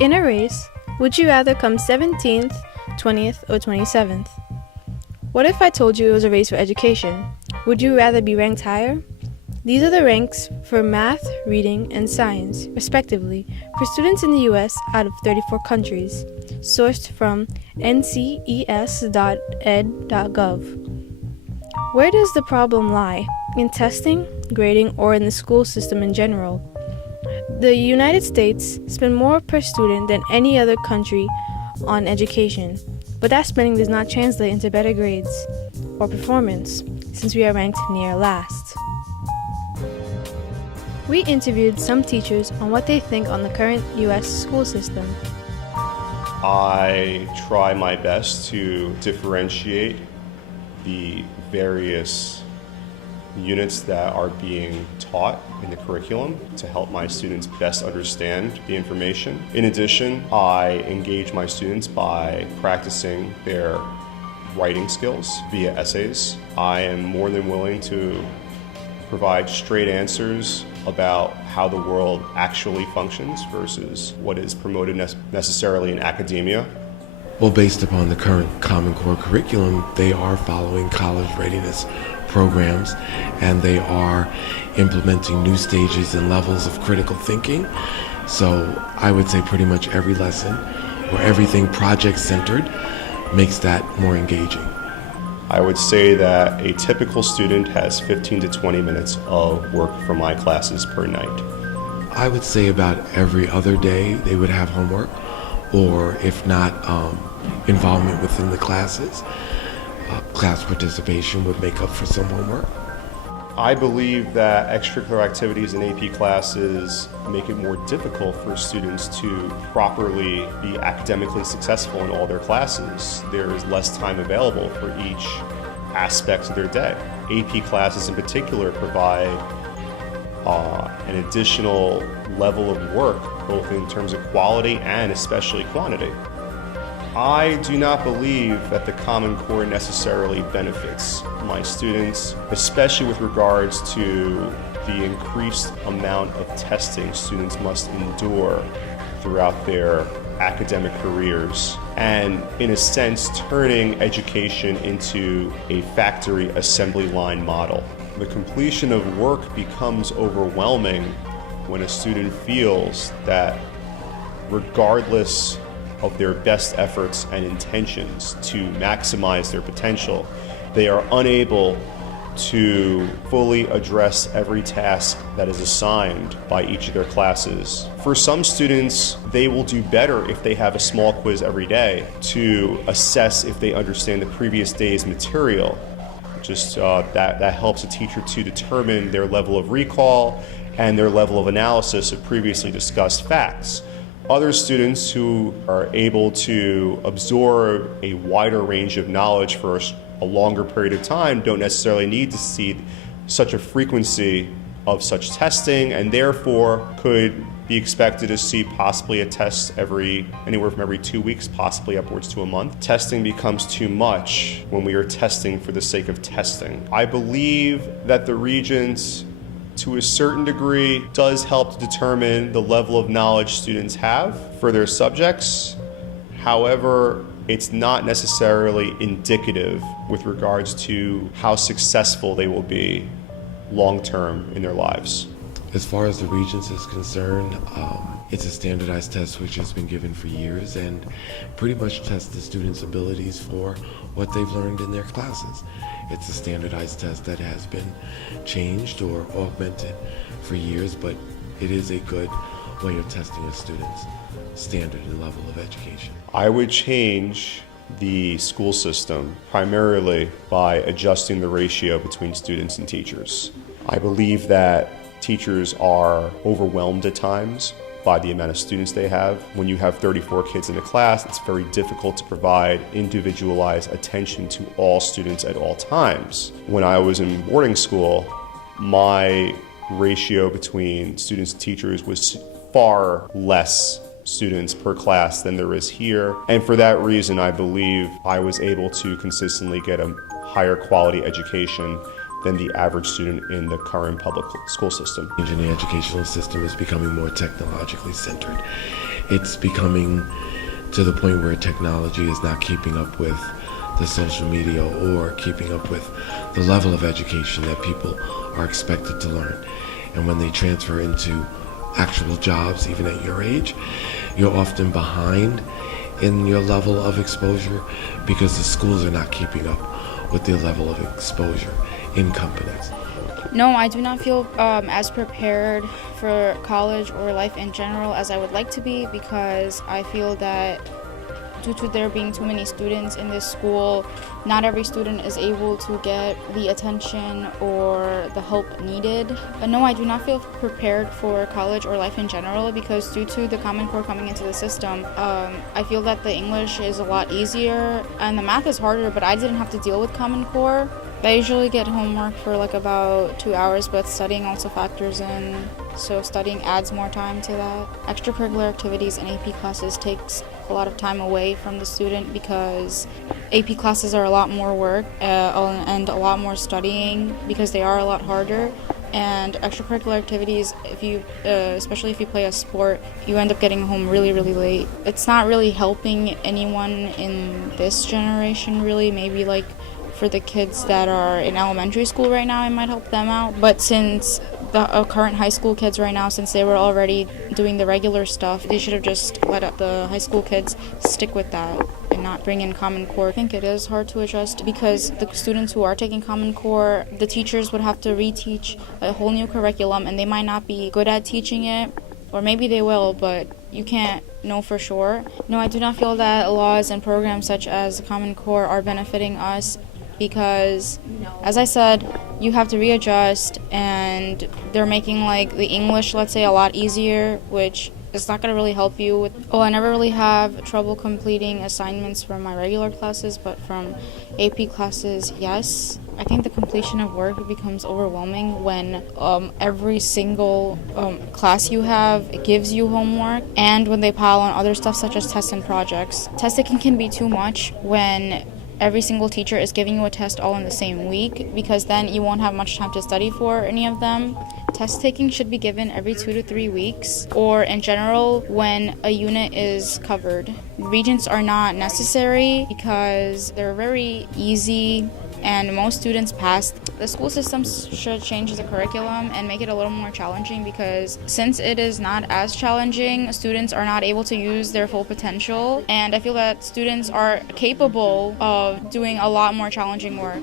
In a race, would you rather come 17th, 20th, or 27th? What if I told you it was a race for education? Would you rather be ranked higher? These are the ranks for math, reading, and science, respectively, for students in the U.S. out of 34 countries, sourced from nces.ed.gov. Where does the problem lie? In testing, grading, or in the school system in general? The United States spend more per student than any other country on education, but that spending does not translate into better grades or performance, since we are ranked near last. We interviewed some teachers on what they think on the current U.S. school system. I try my best to differentiate the various units that are being taught in the curriculum to help my students best understand the information. In addition, I engage my students by practicing their writing skills via essays. I am more than willing to provide straight answers about how the world actually functions versus what is promoted necessarily in academia. Well, based upon the current Common Core curriculum, they are following college readiness programs, and they are implementing new stages and levels of critical thinking. So I would say pretty much every lesson or everything project-centered makes that more engaging. I would say that a typical student has 15 to 20 minutes of work for my classes per night. I would say about every other day they would have homework, or if not, involvement within the classes. Class participation would make up for some homework. I believe that extracurricular activities in AP classes make it more difficult for students to properly be academically successful in all their classes. There is less time available for each aspect of their day. AP classes in particular provide an additional level of work, both in terms of quality and especially quantity. I do not believe that the Common Core necessarily benefits my students, especially with regards to the increased amount of testing students must endure throughout their academic careers, and in a sense turning education into a factory assembly line model. The completion of work becomes overwhelming when a student feels that regardless of their best efforts and intentions to maximize their potential, they are unable to fully address every task that is assigned by each of their classes. For some students, they will do better if they have a small quiz every day to assess if they understand the previous day's material. That helps a teacher to determine their level of recall and their level of analysis of previously discussed facts. Other students who are able to absorb a wider range of knowledge for a longer period of time don't necessarily need to see such a frequency of such testing, and therefore could be expected to see possibly a test anywhere from every 2 weeks, possibly upwards to a month. Testing becomes too much when we are testing for the sake of testing. I believe that the Regents, to a certain degree, does help to determine the level of knowledge students have for their subjects. However, it's not necessarily indicative with regards to how successful they will be long-term in their lives. As far as the Regents is concerned, it's a standardized test which has been given for years and pretty much tests the students' abilities for what they've learned in their classes. It's a standardized test that has been changed or augmented for years, but it is a good way of testing a student's standard and level of education. I would change the school system primarily by adjusting the ratio between students and teachers. I believe that teachers are overwhelmed at times by the amount of students they have. When you have 34 kids in a class, it's very difficult to provide individualized attention to all students at all times. When I was in boarding school, my ratio between students and teachers was far less students per class than there is here. And for that reason, I believe I was able to consistently get a higher quality education than the average student in the current public school system. And the educational system is becoming more technologically centered. It's becoming to the point where technology is not keeping up with the social media or keeping up with the level of education that people are expected to learn. And when they transfer into actual jobs, even at your age, you're often behind in your level of exposure because the schools are not keeping up with their level of exposure in companies. No, I do not feel as prepared for college or life in general as I would like to be, because I feel that due to there being too many students in this school, not every student is able to get the attention or the help needed. But no, I do not feel prepared for college or life in general, because due to the Common Core coming into the system, I feel that the English is a lot easier and the math is harder, but I didn't have to deal with Common Core. I usually get homework for like about 2 hours, but studying also factors in, so studying adds more time to that. Extracurricular activities and AP classes takes a lot of time away from the student, because AP classes are a lot more work and a lot more studying because they are a lot harder. And extracurricular activities, if you, especially if you play a sport, you end up getting home really, really late. It's not really helping anyone in this generation, really. Maybe like for the kids that are in elementary school right now, it might help them out. But since the current high school kids right now, since they were already doing the regular stuff, they should have just let the high school kids stick with that and not bring in Common Core. I think it is hard to adjust because the students who are taking Common Core, the teachers would have to reteach a whole new curriculum, and they might not be good at teaching it, or maybe they will, but you can't know for sure. No, I do not feel that laws and programs such as Common Core are benefiting us, because, as I said, you have to readjust, and they're making like the English, let's say, a lot easier, which is not going to really help you with. Oh, I never really have trouble completing assignments from my regular classes, but from AP classes, yes. I think the completion of work becomes overwhelming when every single class you have gives you homework, and when they pile on other stuff such as tests and projects. Test taking can be too much when every single teacher is giving you a test all in the same week, because then you won't have much time to study for any of them. Test taking should be given every 2 to 3 weeks, or in general when a unit is covered. Regents are not necessary because they're very easy and most students pass. The school system should change the curriculum and make it a little more challenging, because since it is not as challenging, students are not able to use their full potential, and I feel that students are capable of doing a lot more challenging work.